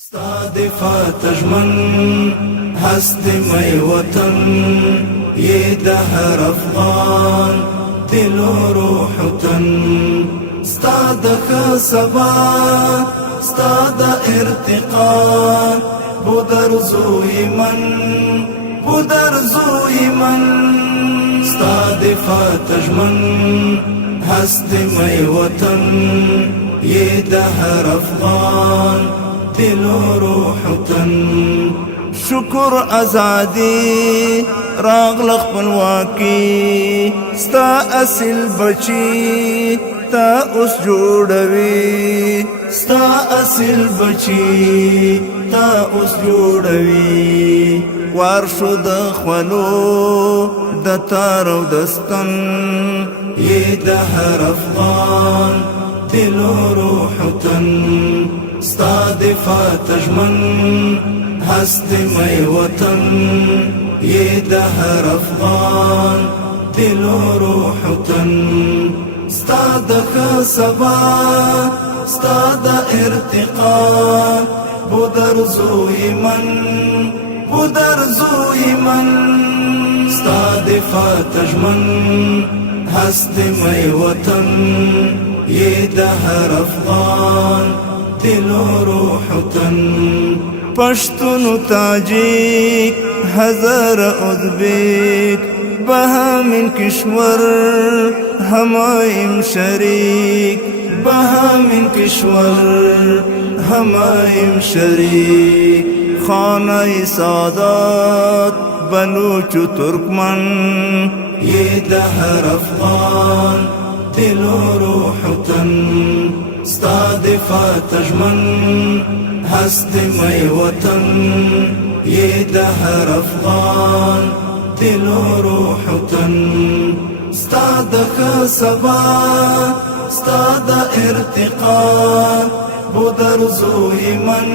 استاد فاتجمن هست مي وطن یہ دهر افغان دل و روح تن استاد خسبا استاد ارتقا بودر زوی من استاد فاتجمن هست مي وطن یہ دهر افغان دل و روح تن شکر ازادی راغل خپلواکی ستا اصل بچی تا اوس جوړوي ستا اصل بچی تا اوس جوړوي وار شو د خولو د تار او دستن یہ دهر افغان دل و روح تن استاد فاتجمن هست مي وطن یہ دهر افغان دل و روح تن استاد خسبا استاد ارتقا بودر زوی من استاد فاتجمن هست مي وطن یہ دهر افغان دل و روح تن پشتون و تاجیک هزار ازبیک بهامین کشور همایم شریک بهامین کشور همایم شریک خانه سادات بلوچ و ترکمن یہ دهر افغان دل و روح تن استاد فاتجمن هست مي وطن یہ دهر افغان دل و روح تن استاد خسبا استاد ارتقا بودر زوی من